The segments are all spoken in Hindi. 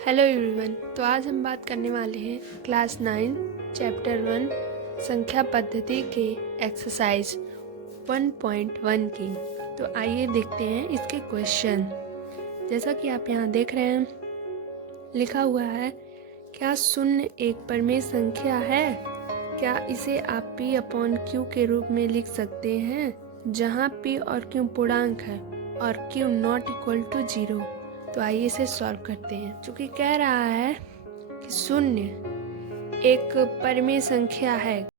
Hello everyone. तो आज हम बात करने वाले हैं क्लास 9 चैप्टर 1 संख्या पद्धति के एक्सरसाइज 1.1 की। तो आइए देखते हैं इसके क्वेश्चन। जैसा कि आप यहाँ देख रहे हैं, लिखा हुआ है, क्या शून्य एक परिमेय संख्या है? क्या इसे आप p/q के रूप में लिख सकते हैं, जहाँ p और q पूर्णांक है और q नॉट इक्वल टू 0। तो आइए इसे सॉल्व करते हैं। चूँकि कह रहा है कि शून्य एक परिमेय संख्या है,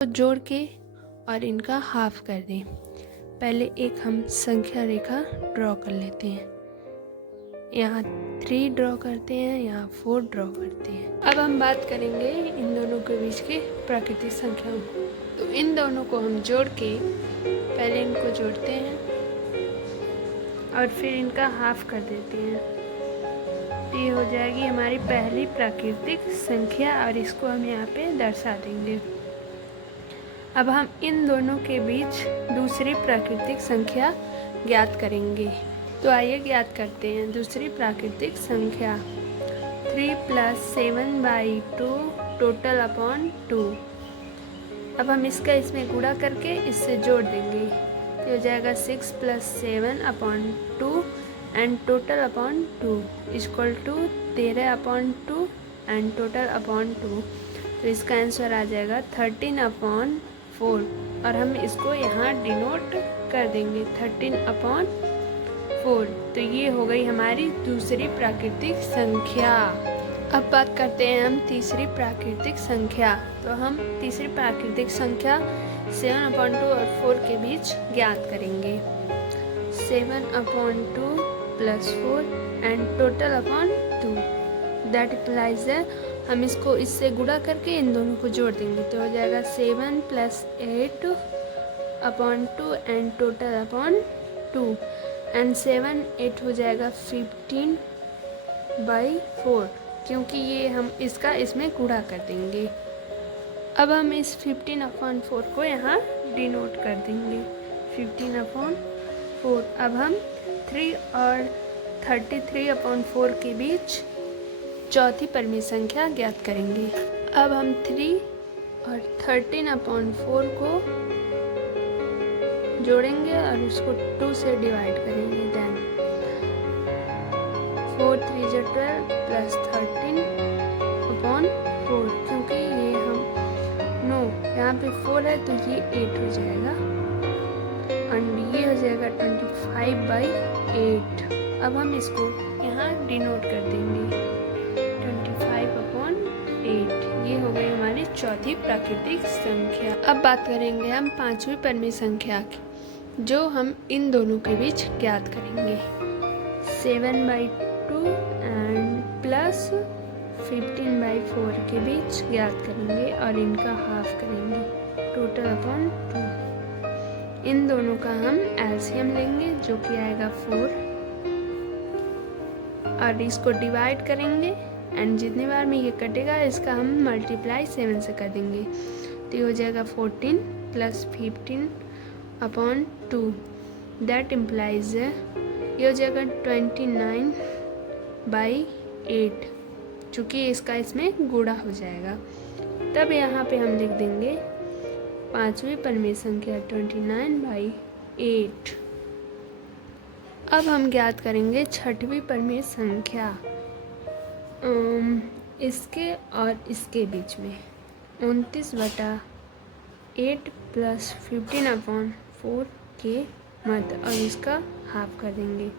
तो जोड़ के और इनका हाफ कर दें। पहले एक हम संख्या रेखा ड्रॉ कर लेते हैं। यहाँ 3 ड्रॉ करते हैं, यहाँ 4 ड्रॉ करते हैं। अब हम बात करेंगे इन दोनों के बीच के प्राकृतिक संख्याओं को। तो इन दोनों को हम जोड़ के पहले इनको जोड़ते हैं और फिर इनका हाफ कर देते हैं। ये हो जाएगी हमारी पहली प्राकृतिक संख्या और इसको हम यहाँ पे दर्शा देंगे। अब हम इन दोनों के बीच दूसरी प्राकृतिक संख्या ज्ञात करेंगे। तो आइए ज्ञात करते हैं दूसरी प्राकृतिक संख्या। 3 + 7/2 टोटल अपॉन 2। अब हम इसका इसमें गुणा करके इससे जोड़ देंगे। तो हो जाएगा 6 + 7/2 and total upon 2 equal to 13/2 and total upon 2। तो इसका आंसर आ जाएगा 13/4 और हम इसको यहाँ डिनोट कर देंगे 13/4। तो ये हो गई हमारी दूसरी प्राकृतिक संख्या। अब बात करते हैं हम तीसरी प्राकृतिक संख्या। तो हम तीसरी प्राकृतिक संख्या 7/2 और 4 के बीच ज्ञात करेंगे। 7/2 + 4 and total upon 2 that implies हम इसको इससे गुणा करके इन दोनों को जोड़ देंगे। तो हो जाएगा 7 + 8/2 एंड टोटल अपॉन 2 एंड 7 8 हो जाएगा 15/4, क्योंकि ये हम इसका इसमें गुणा कर देंगे। अब हम इस 15/4 को यहाँ डिनोट कर देंगे 15/4। अब हम 3 और 33/4 के बीच चौथी परिमेय संख्या ज्ञात करेंगे। अब हम 3 और 13/4 को जोड़ेंगे और उसको 2 से डिवाइड करेंगे। देन 4 3 = 12 + 13/4 4, क्योंकि ये हम यहाँ पे 4 है तो ये 8 हो जाएगा और ये हो जाएगा 25/8। अब हम इसको यहाँ डिनोट कर देंगे 25/8। ये हो गई हमारी चौथी प्राकृतिक संख्या। अब बात करेंगे हम पांचवी परिमेय संख्या की, जो हम इन दोनों के बीच ज्ञात करेंगे। 7/2 एंड प्लस 15/4 के बीच ज्ञात करेंगे और इनका हाफ करेंगे टोटल अपॉन 2। इन दोनों का हम एलसीएम लेंगे जो कि आएगा 4 और इसको डिवाइड करेंगे एंड जितनी बार में ये कटेगा इसका हम मल्टीप्लाई 7 से कर देंगे तो ये हो जाएगा 14 + 15/2। दैट इम्प्लाइज ये हो जाएगा 29/8, चूँकि इसका इसमें गुणा हो जाएगा। तब यहाँ पे हम लिख देंगे पांचवी परिमेय संख्या 29/8। अब हम ज्ञात करेंगे छठवीं परिमेय संख्या इसके और इसके बीच में 29/8 + 15/4 के मध्य और इसका हाफ कर देंगे।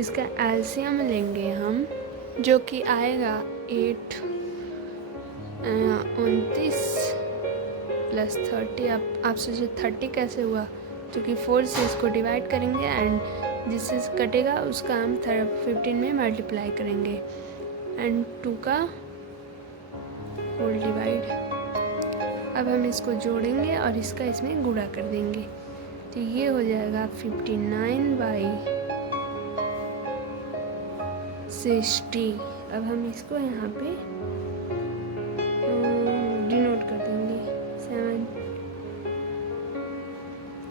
इसका एलसीएम लेंगे हम जो कि आएगा 8 29 + 30। आप सोचिए 30 कैसे हुआ, क्योंकि 4 से इसको डिवाइड करेंगे एंड जिससे कटेगा उसका हम 15 में मल्टीप्लाई करेंगे एंड 2 का होल डिवाइड। अब हम इसको जोड़ेंगे और इसका इसमें गुणा कर देंगे तो ये हो जाएगा 59/60। अब हम इसको यहाँ पे डिनोट कर देंगे 7,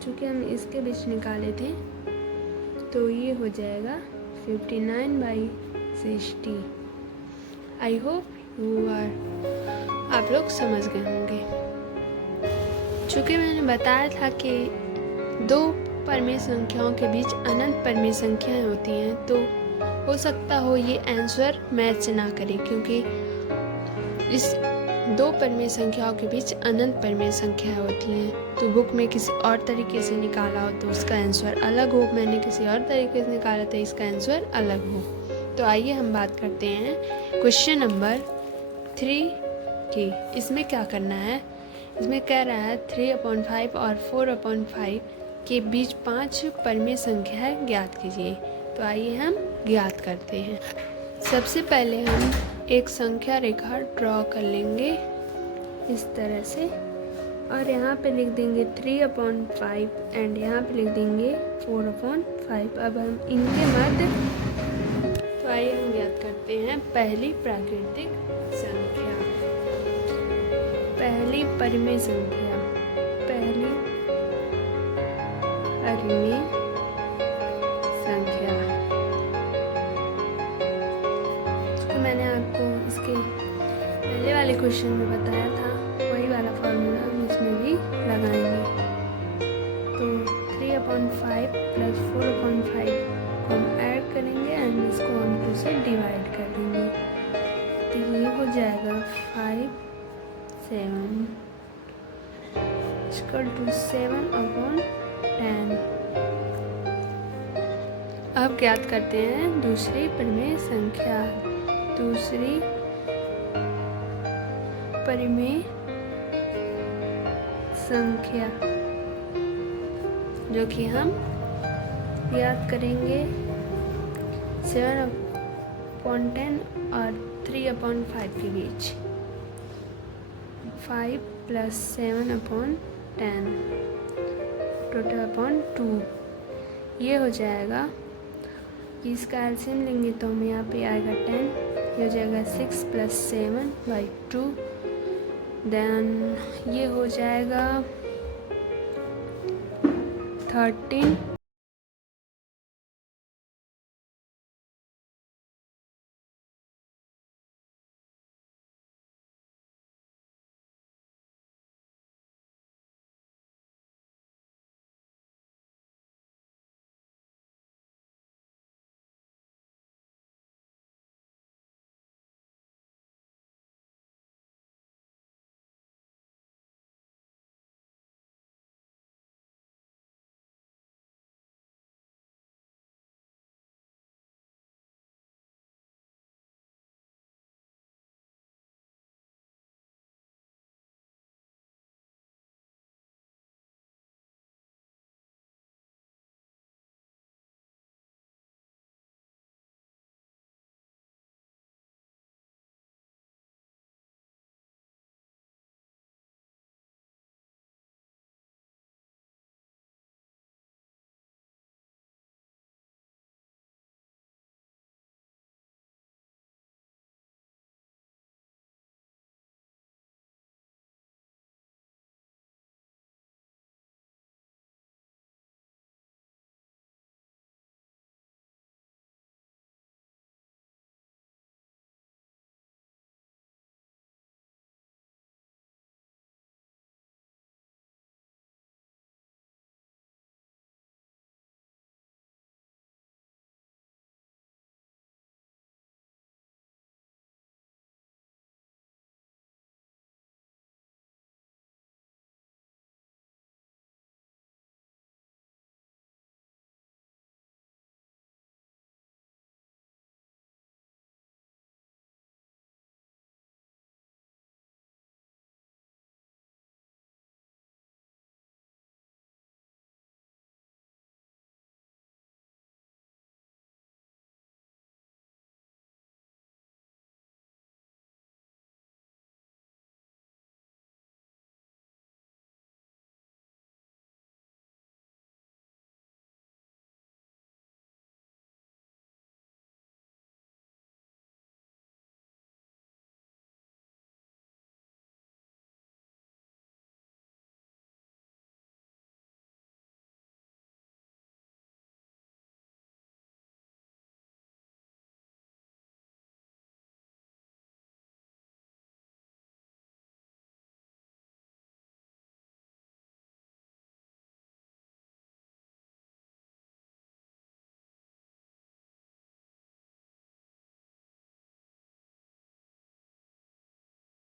चूँकि हम इसके बीच निकाले थे तो ये हो जाएगा 59/60। आई होप आप लोग समझ गए होंगे। चूँकि मैंने बताया था कि दो परिमेय संख्याओं के बीच अनंत परिमेय संख्याएं होती हैं, तो हो सकता हो ये आंसर मैच ना करे, क्योंकि इस दो परिमेय संख्याओं के बीच अनंत परिमेय संख्याएं होती हैं। तो बुक में किसी और तरीके से निकाला हो तो उसका आंसर अलग हो, मैंने किसी और तरीके से निकाला तो इसका आंसर अलग हो। तो आइए हम बात करते हैं क्वेश्चन नंबर 3 की। इसमें क्या करना है, इसमें कह रहा है 3/5 और 4/5 के बीच 5 परिमेय संख्याएं ज्ञात कीजिए। तो आइए हम ज्ञात करते हैं। सबसे पहले हम एक संख्या रेखा ड्रॉ कर लेंगे इस तरह से और यहाँ पे लिख देंगे 3/5 एंड यहाँ पे लिख देंगे 4/5। अब हम इनके मध्य, तो आइए हम ज्ञात करते हैं पहली प्राकृतिक संख्या, पहली परिमेय संख्या, पहली परिमेय संख्या। तो मैंने आपको इसके पहले वाले क्वेश्चन में बताया था वही वाला फॉर्मूला हम इसमें भी लगाएंगे। तो 3/5 + 4/5 को हम ऐड करेंगे एंड इसको हम 2 से डिवाइड कर देंगे तो ये हो जाएगा 5 7 = 7/10। अब ज्ञात करते हैं दूसरी परिमेय संख्या, दूसरी परिमेय संख्या जो कि हम ज्ञात करेंगे 7/10 और 3/5 के बीच। 5 + 7/10 टोटल अपॉन 2। ये हो जाएगा, इसका एलसीएम लेंगे तो हमें यहाँ पे आएगा 10। ये हो जाएगा 6 + 7/2। देन ये हो जाएगा 13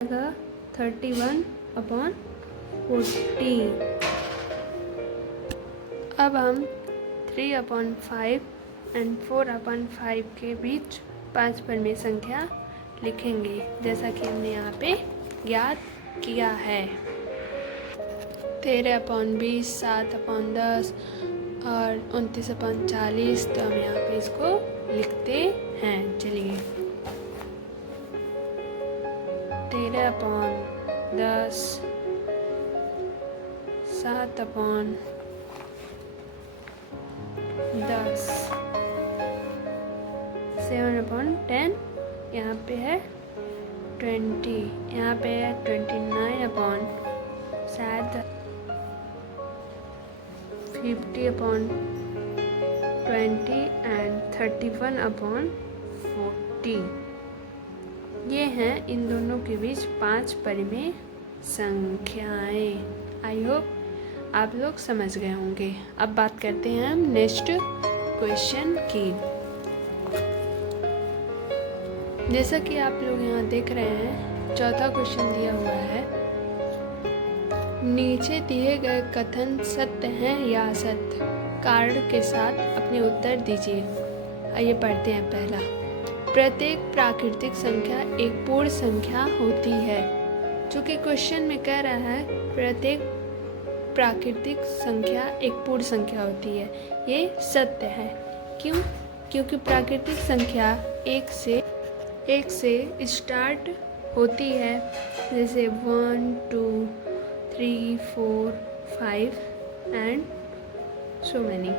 31/40। अब हम 3/5 एंड 4/5 के बीच 5 परमेय संख्या लिखेंगे, जैसा कि हमने यहाँ पे ज्ञात किया है। 13/20, 7/10 और 29/40। तो हम यहाँ पे इसको लिखते हैं। चलिए, 13/10, 7/10, 7/10, यहाँ पे है 20, यहाँ पे है 29/7, 50/20 एंड 31/40। ये हैं इन दोनों के बीच 5 परिमेय संख्याएं। आई होप आप लोग समझ गए होंगे। अब बात करते हैं हम नेक्स्ट क्वेश्चन की। जैसा कि आप लोग यहाँ देख रहे हैं, चौथा क्वेश्चन दिया हुआ है, नीचे दिए गए कथन सत्य हैं या असत्य, कारण के साथ अपने उत्तर दीजिए। आइए पढ़ते हैं। पहला, प्रत्येक प्राकृतिक संख्या एक पूर्ण संख्या होती है। चूँकि क्वेश्चन में कह रहा है प्रत्येक प्राकृतिक संख्या एक पूर्ण संख्या होती है, ये सत्य है। क्यों? क्योंकि प्राकृतिक संख्या एक से स्टार्ट होती है, जैसे 1, 2, 3, 4, 5 एंड सो मैनी।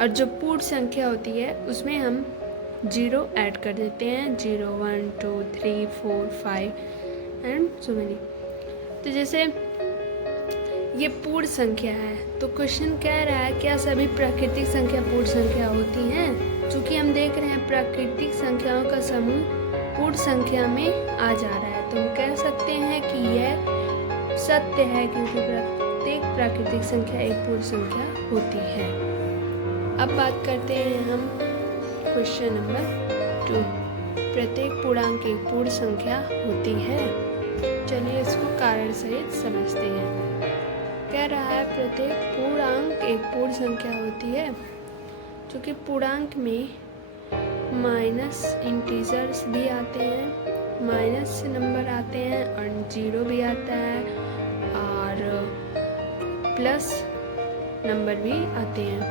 और जो पूर्ण संख्या होती है उसमें हम 0 ऐड कर देते हैं, 0, 1, 2, 3, 4, 5 एंड सो मैनी। तो जैसे ये पूर्ण संख्या है, तो क्वेश्चन कह रहा है क्या सभी प्राकृतिक संख्या पूर्ण संख्या होती हैं? चूँकि हम देख रहे हैं प्राकृतिक संख्याओं का समूह पूर्ण संख्या में आ जा रहा है, तो हम कह सकते हैं कि यह सत्य है, क्योंकि प्रत्येक प्राकृतिक संख्या एक पूर्ण संख्या होती है। अब बात करते हैं हम क्वेश्चन नंबर 2, प्रत्येक पूर्णांक एक पूर्ण संख्या होती है। चलिए इसको कारण सहित समझते हैं। कह रहा है प्रत्येक पूर्णांक एक पूर्ण संख्या होती है, क्योंकि पूर्णांक में माइनस इंटीजर्स भी आते हैं, माइनस नंबर आते हैं और 0 भी आता है और प्लस नंबर भी आते हैं।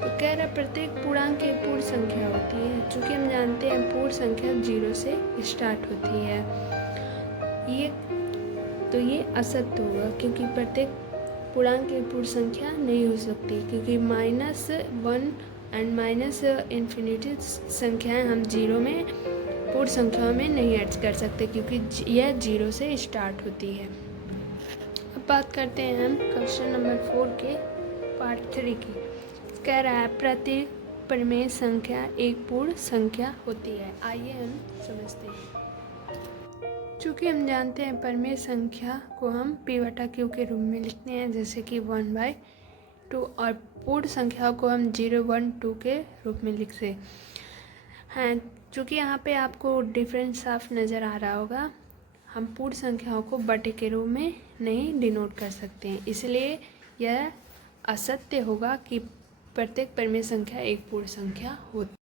तो कह रहा है प्रत्येक पूर्णांक एक पूर्ण संख्या होती है। चूँकि हम जानते हैं पूर्ण संख्या 0 से स्टार्ट होती है। ये असत्य होगा, क्योंकि प्रत्येक पूर्णांक एक पूर्ण संख्या नहीं हो सकती, क्योंकि -1 एंड माइनस इन्फिनिटी संख्याएं हम 0 में पूर्ण संख्याओं में नहीं ऐड कर सकते, क्योंकि यह 0 से स्टार्ट होती है। अब बात करते हैं हम क्वेश्चन नंबर 4 के पार्ट 3 की। कह रहा है प्रत्येक परिमेय संख्या एक पूर्ण संख्या होती है। आइए हम समझते हैं। चूँकि हम जानते हैं परिमेय संख्या को हम P/Q के रूप में लिखते हैं, जैसे कि 1/2, और पूर्ण संख्याओं को हम 0, 1, 2 के रूप में लिखते हैं। चूँकि यहाँ पे आपको डिफरेंस साफ नज़र आ रहा होगा, हम पूर्ण संख्याओं को बटे के रूप में नहीं डिनोट कर सकते हैं, इसलिए यह असत्य होगा कि प्रत्येक परिमेय संख्या एक पूर्ण संख्या होती है।